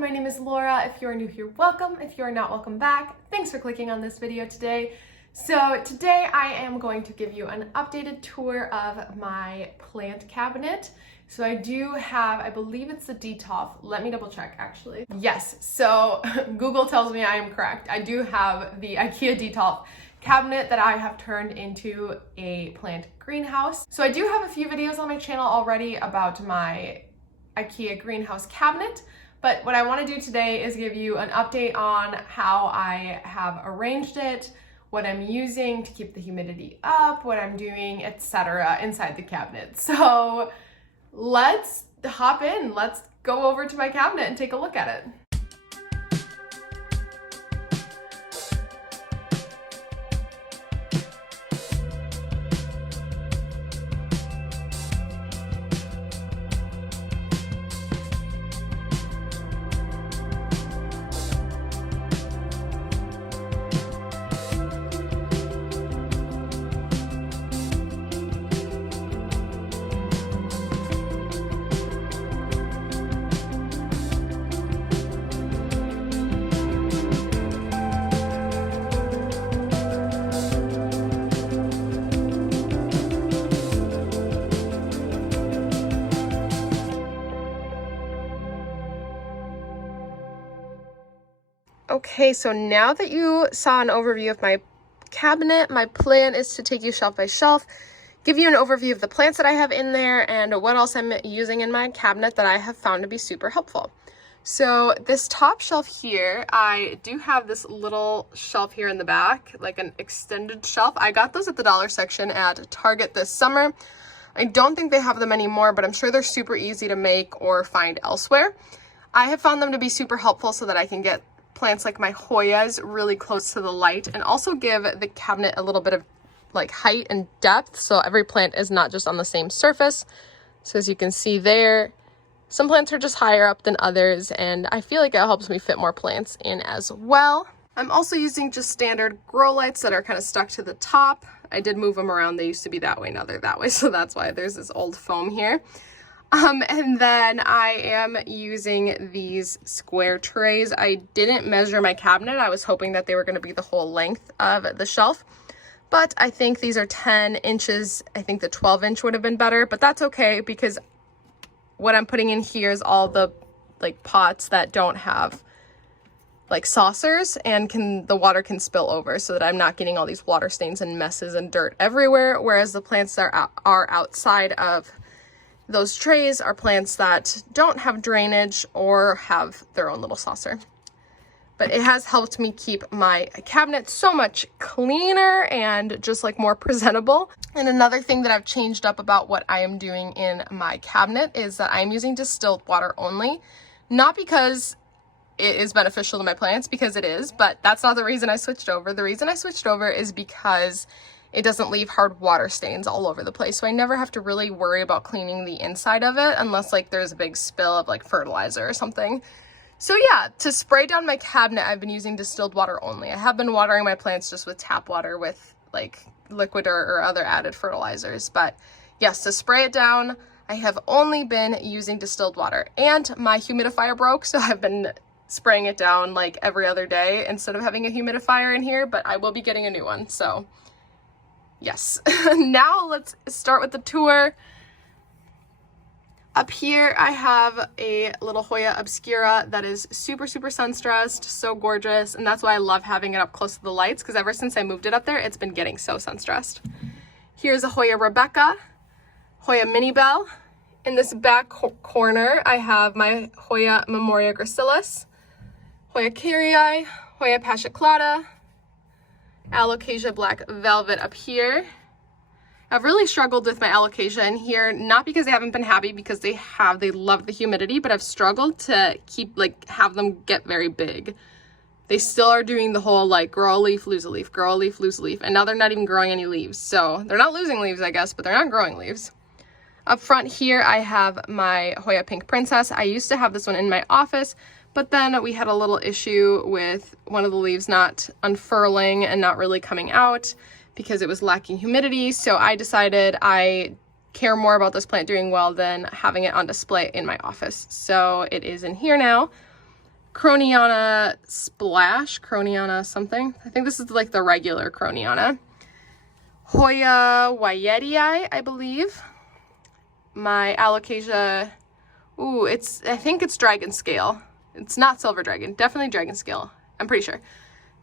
everyone, my name is Laura. If you're new here, welcome. If you're not, welcome back. Thanks for clicking on this video today. So today I am going to give you an updated tour of my plant cabinet. So I do have, I believe it's the Detolf. Let me double check actually. Yes, so Google tells me I am correct. I do have the IKEA Detolf cabinet that I have turned into a plant greenhouse. So I do have a few videos on my channel already about my IKEA greenhouse cabinet, but what I want to do today is give you an update on how I have arranged it, what I'm using to keep the humidity up, what I'm doing, etc. inside the cabinet. So let's hop in. Let's go over to my cabinet and take a look at it. Okay, so now that you saw an overview of my cabinet, my plan is to take you shelf by shelf, give you an overview of the plants that I have in there and what else I'm using in my cabinet that I have found to be super helpful. So this top shelf here, I do have this little shelf here in the back, like an extended shelf. I got those at the dollar section at Target this summer. I don't think they have them anymore, but I'm sure they're super easy to make or find elsewhere. I have found them to be super helpful so that I can get plants like my Hoyas really close to the light and also give the cabinet a little bit of like height and depth so every plant is not just on the same surface. So as you can see there, some plants are just higher up than others, and I feel like it helps me fit more plants in as well. I'm also using just standard grow lights that are kind of stuck to the top. I did move them around. They used to be that way, now they're that way, so that's why there's this old foam here. And then I am using these square trays. I didn't measure my cabinet. I was hoping that they were going to be the whole length of the shelf, but I think these are 10 inches. I think the 12-inch would have been better, but that's okay because what I'm putting in here is all the like pots that don't have like saucers and the water can spill over so that I'm not getting all these water stains and messes and dirt everywhere, whereas the plants that are outside of those trays are plants that don't have drainage or have their own little saucer. But it has helped me keep my cabinet so much cleaner and just like more presentable. And another thing that I've changed up about what I am doing in my cabinet is that I'm using distilled water only. Not because it is beneficial to my plants, because it is, but that's not the reason I switched over. The reason I switched over is because it doesn't leave hard water stains all over the place. So I never have to really worry about cleaning the inside of it unless like there's a big spill of like fertilizer or something. So yeah, to spray down my cabinet, I've been using distilled water only. I have been watering my plants just with tap water with like liquid or other added fertilizers. But yes, to spray it down, I have only been using distilled water. And my humidifier broke, so I've been spraying it down like every other day instead of having a humidifier in here, but I will be getting a new one, so yes. Now let's start with the tour. Up here I have a little Hoya obscura that is super sun stressed, so gorgeous, and that's why I love having it up close to the lights, because ever since I moved it up there it's been getting so sun stressed. Here's a Hoya Rebecca, Hoya Mini Bell. In this back corner I have my Hoya Memoria gracilis, Hoya Carrii, Hoya Passion, Alocasia Black Velvet up here. I've really struggled with my alocasia in here, not because they haven't been happy, because they love the humidity, but I've struggled to have them get very big. They still are doing the whole like grow a leaf, lose a leaf, grow a leaf, lose a leaf, and now they're not even growing any leaves. So they're not losing leaves, I guess, but they're not growing leaves. Up front here I have my Hoya Pink Princess. I used to have this one in my office, but then we had a little issue with one of the leaves not unfurling and not really coming out because it was lacking humidity. So I decided I care more about this plant doing well than having it on display in my office. So it is in here now. Croniana Splash, Croniana something. I think this is like the regular Croniana. Hoya Wyetii, I believe. My Alocasia, ooh, I think it's dragon scale. It's not silver dragon, definitely dragon scale, I'm pretty sure.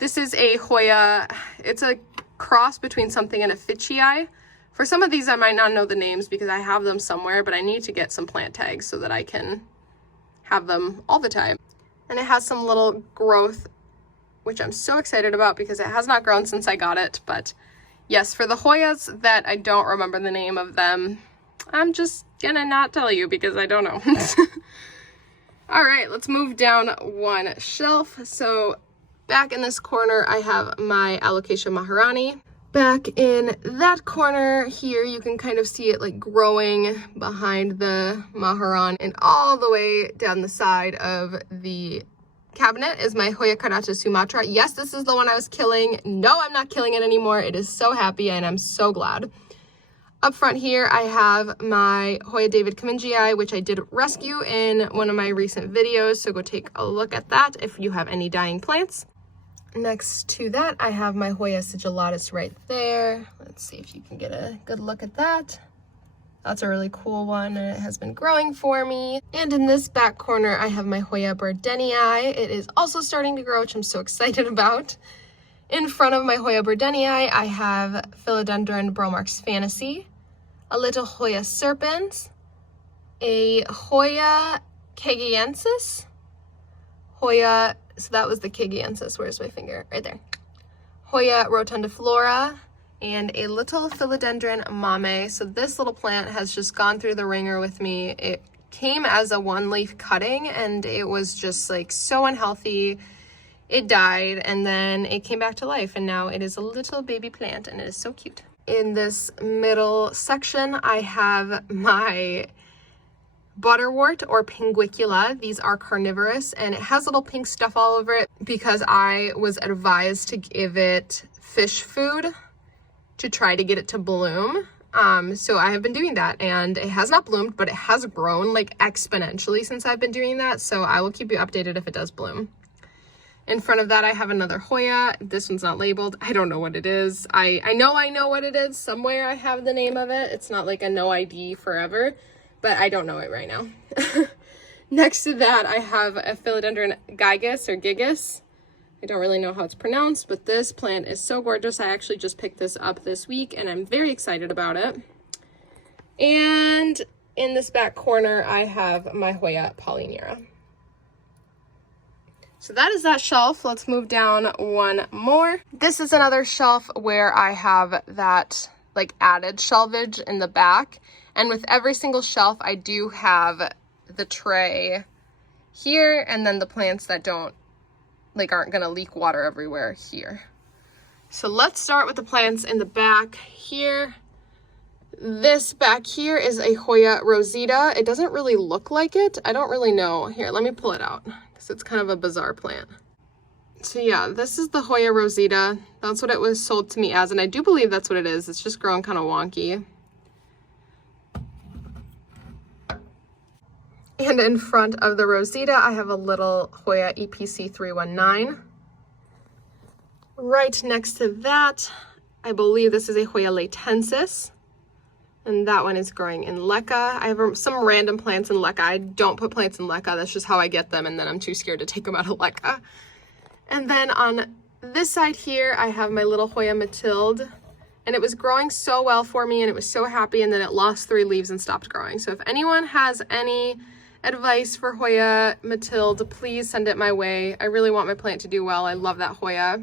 This is a Hoya, it's a cross between something and a Fitchii. For some of these I might not know the names because I have them somewhere, but I need to get some plant tags so that I can have them all the time. And it has some little growth, which I'm so excited about because it has not grown since I got it. But yes, for the Hoyas that I don't remember the name of them, I'm just gonna not tell you because I don't know. All right, let's move down one shelf. So back in this corner, I have my Alocasia Maharani. Back in that corner here, you can kind of see it like growing behind the Maharan, and all the way down the side of the cabinet is my Hoya Carata Sumatra. Yes, this is the one I was killing. No, I'm not killing it anymore. It is so happy and I'm so glad. Up front here, I have my Hoya David Kamingii, which I did rescue in one of my recent videos, so go take a look at that if you have any dying plants. Next to that, I have my Hoya Sigillatus right there. Let's see if you can get a good look at that. That's a really cool one, and it has been growing for me. And in this back corner, I have my Hoya Burdenii. It is also starting to grow, which I'm so excited about. In front of my Hoya Burdenii, I have Philodendron Bromark's Fantasy, a little Hoya Serpens, a Hoya Cagayensis, Hoya, so that was the Cagayensis, where's my finger? Right there. Hoya Rotundiflora, and a little Philodendron Mame. So this little plant has just gone through the ringer with me. It came as a one-leaf cutting, and it was just like so unhealthy. It died, and then it came back to life, and now it is a little baby plant, and it is so cute. In this middle section, I have my butterwort or pinguicula. These are carnivorous, and it has little pink stuff all over it because I was advised to give it fish food to try to get it to bloom. So I have been doing that, and it has not bloomed, but it has grown like exponentially since I've been doing that, so I will keep you updated if it does bloom. In front of that, I have another Hoya. This one's not labeled. I don't know what it is. I know what it is. Somewhere I have the name of it. It's not like a no ID forever, but I don't know it right now. Next to that, I have a Philodendron gigas or gigas. I don't really know how it's pronounced, but this plant is so gorgeous. I actually just picked this up this week, and I'm very excited about it. And in this back corner, I have my Hoya Polynera. So that is that shelf. Let's move down one more. This is another shelf where I have that like added shelvage in the back. And with every single shelf, I do have the tray here, and then the plants that aren't gonna leak water everywhere here. So let's start with the plants in the back here. This back here is a Hoya Rosita. It doesn't really look like it. I don't really know. Here, let me pull it out because it's kind of a bizarre plant. So yeah, this is the Hoya Rosita. That's what it was sold to me as, and I do believe that's what it is. It's just growing kind of wonky. And in front of the Rosita, I have a little Hoya EPC 319. Right next to that, I believe this is a Hoya Latensis. And that one is growing in leca. I have some random plants in leca. I don't put plants in leca. That's just how I get them, and then I'm too scared to take them out of leca. And then on this side here, I have my little Hoya Mathilde. And it was growing so well for me, and it was so happy, and then it lost 3 leaves and stopped growing. So if anyone has any advice for Hoya Mathilde, please send it my way. I really want my plant to do well. I love that Hoya.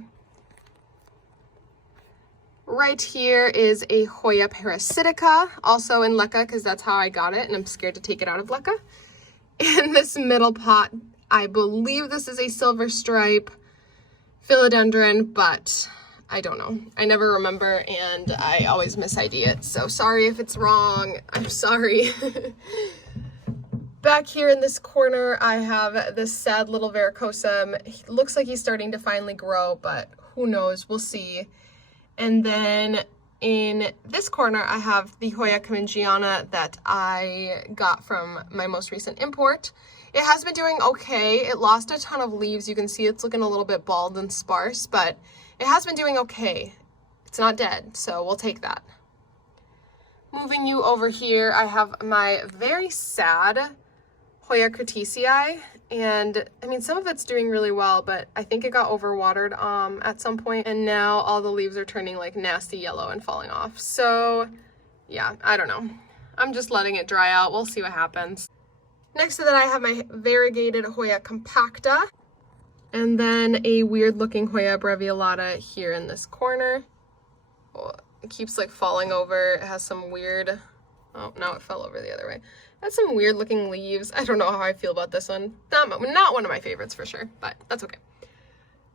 Right here is a Hoya Parasitica, also in leca because that's how I got it, and I'm scared to take it out of leca. In this middle pot, I believe this is a silver stripe philodendron, but I don't know. I never remember, and I always mis-ID it, so sorry if it's wrong. I'm sorry. Back here in this corner, I have this sad little varicosum. He looks like he's starting to finally grow, but who knows? We'll see. And then in this corner, I have the Hoya Compacta that I got from my most recent import. It has been doing okay. It lost a ton of leaves. You can see it's looking a little bit bald and sparse, but it has been doing okay. It's not dead, so we'll take that. Moving you over here, I have my very sad Hoya Parasitica, and I mean, some of it's doing really well, but I think it got overwatered at some point, and now all the leaves are turning like nasty yellow and falling off. So yeah, I don't know. I'm just letting it dry out. We'll see what happens. Next to that, I have my variegated Hoya Compacta, and then a weird looking Hoya breviolata here in this corner. Oh, it keeps like falling over. It has some weird, oh, now it fell over the other way. It has some weird looking leaves. I don't know how I feel about this one. Not one of my favorites for sure, but that's okay.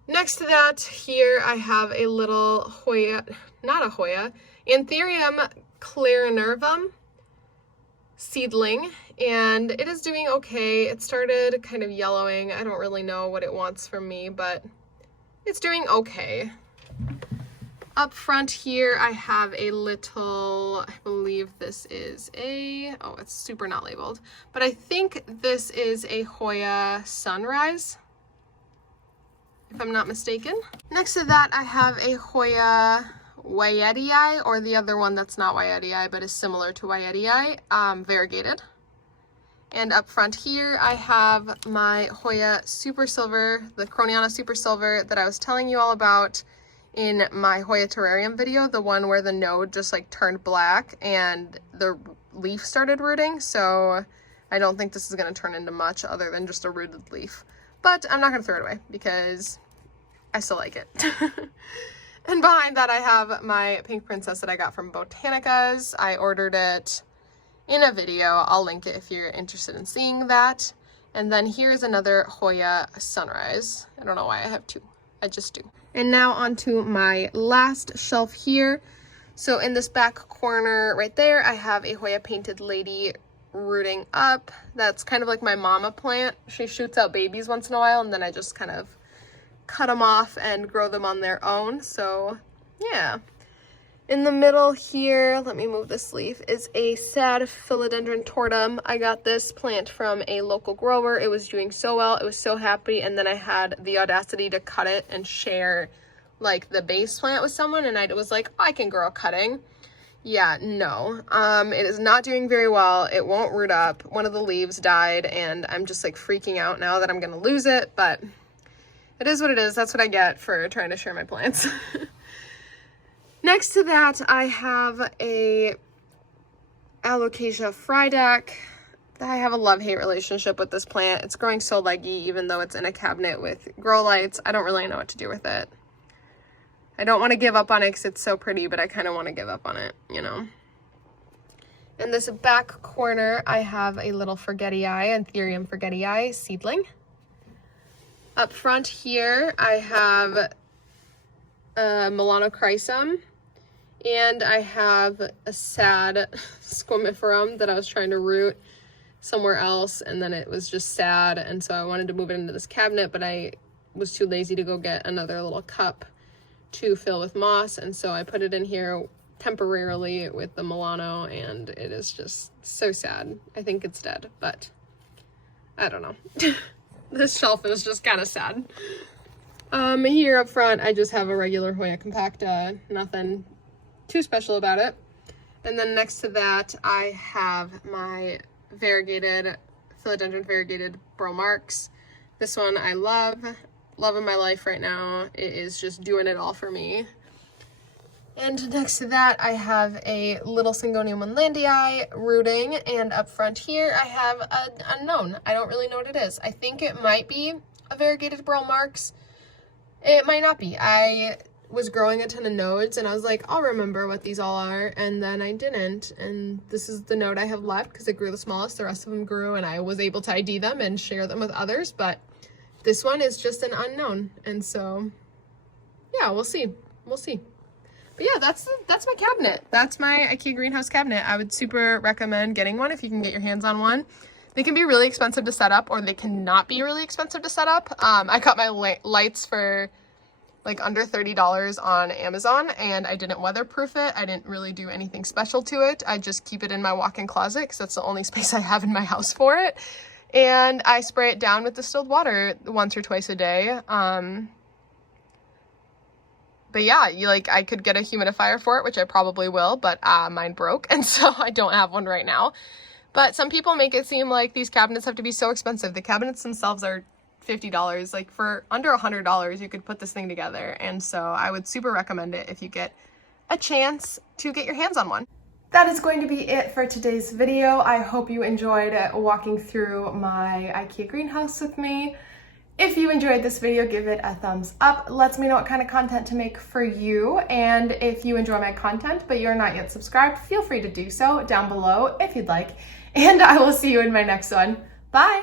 Next to that, here I have a little Hoya, not a Hoya, Anthurium clarinervum seedling, and it is doing okay. It started kind of yellowing. I don't really know what it wants from me, but it's doing okay. Up front here, I have a little, I believe this is a, oh, it's super not labeled, but I think this is a Hoya Sunrise, if I'm not mistaken. Next to that, I have a Hoya Wyetii, or the other one that's not Wyetii, but is similar to Wyetii, variegated. And up front here, I have my Hoya Super Silver, the Croniana Super Silver that I was telling you all about in my Hoya terrarium video, the one where the node just like turned black and the leaf started rooting. So I don't think this is going to turn into much other than just a rooted leaf, but I'm not going to throw it away because I still like it. And behind that, I have my pink princess that I got from Botanica's. I ordered it in a video. I'll link it if you're interested in seeing that. And then here's another Hoya Sunrise. I don't know why I have two. I just do. And now onto my last shelf here. So in this back corner right there, I have a Hoya Painted Lady rooting up. That's kind of like my mama plant. She shoots out babies once in a while, and then I just kind of cut them off and grow them on their own. So yeah. In the middle here, let me move this leaf, is a sad Philodendron Tortum. I got this plant from a local grower. It was doing so well. It was so happy. And then I had the audacity to cut it and share like the base plant with someone. And I was like, oh, I can grow a cutting. Yeah, no. It is not doing very well. It won't root up. One of the leaves died and I'm just like freaking out now that I'm going to lose it. But it is what it is. That's what I get for trying to share my plants. Next to that, I have a Alocasia Frydek. I have a love-hate relationship with this plant. It's growing so leggy, even though it's in a cabinet with grow lights. I don't really know what to do with it. I don't want to give up on it because it's so pretty, but I kind of want to give up on it, you know. In this back corner, I have a little Forgetii, Anthurium Forgetii seedling. Up front here, I have Melanochrysum, and I have a sad Squamiferum that I was trying to root somewhere else, and then it was just sad, and so I wanted to move it into this cabinet, but I was too lazy to go get another little cup to fill with moss, and so I put it in here temporarily with the Milano, and it is just so sad. I think it's dead, but I don't know. This shelf is just kind of sad. Here up front, I just have a regular Hoya Compacta, nothing too special about it. And then next to that, I have my variegated, Philodendron variegated Bromarks. This one I love in my life right now. It is just doing it all for me. And next to that, I have a little Syngonium Winlandii rooting, and up front here, I have an unknown. I don't really know what it is. I think it might be a variegated Bromarks. It might not be. I was growing a ton of nodes and I was like, I'll remember what these all are, and then I didn't. And this is the node I have left because it grew the smallest. The rest of them grew and I was able to ID them and share them with others, but this one is just an unknown. And so yeah, we'll see. We'll see. But yeah, that's my cabinet. That's my IKEA greenhouse cabinet. I would super recommend getting one if you can get your hands on one. They can be really expensive to set up, or they cannot be really expensive to set up. I got my lights for like under $30 on Amazon, and I didn't weatherproof it. I didn't really do anything special to it. I just keep it in my walk-in closet because that's the only space I have in my house for it. And I spray it down with distilled water once or twice a day. But yeah, I could get a humidifier for it, which I probably will, but mine broke, and so I don't have one right now. But some people make it seem like these cabinets have to be so expensive. The cabinets themselves are $50. Like for under $100, you could put this thing together. And so I would super recommend it if you get a chance to get your hands on one. That is going to be it for today's video. I hope you enjoyed walking through my IKEA greenhouse with me. If you enjoyed this video, give it a thumbs up. Lets me know what kind of content to make for you. And if you enjoy my content, but you're not yet subscribed, feel free to do so down below if you'd like. And I will see you in my next one. Bye!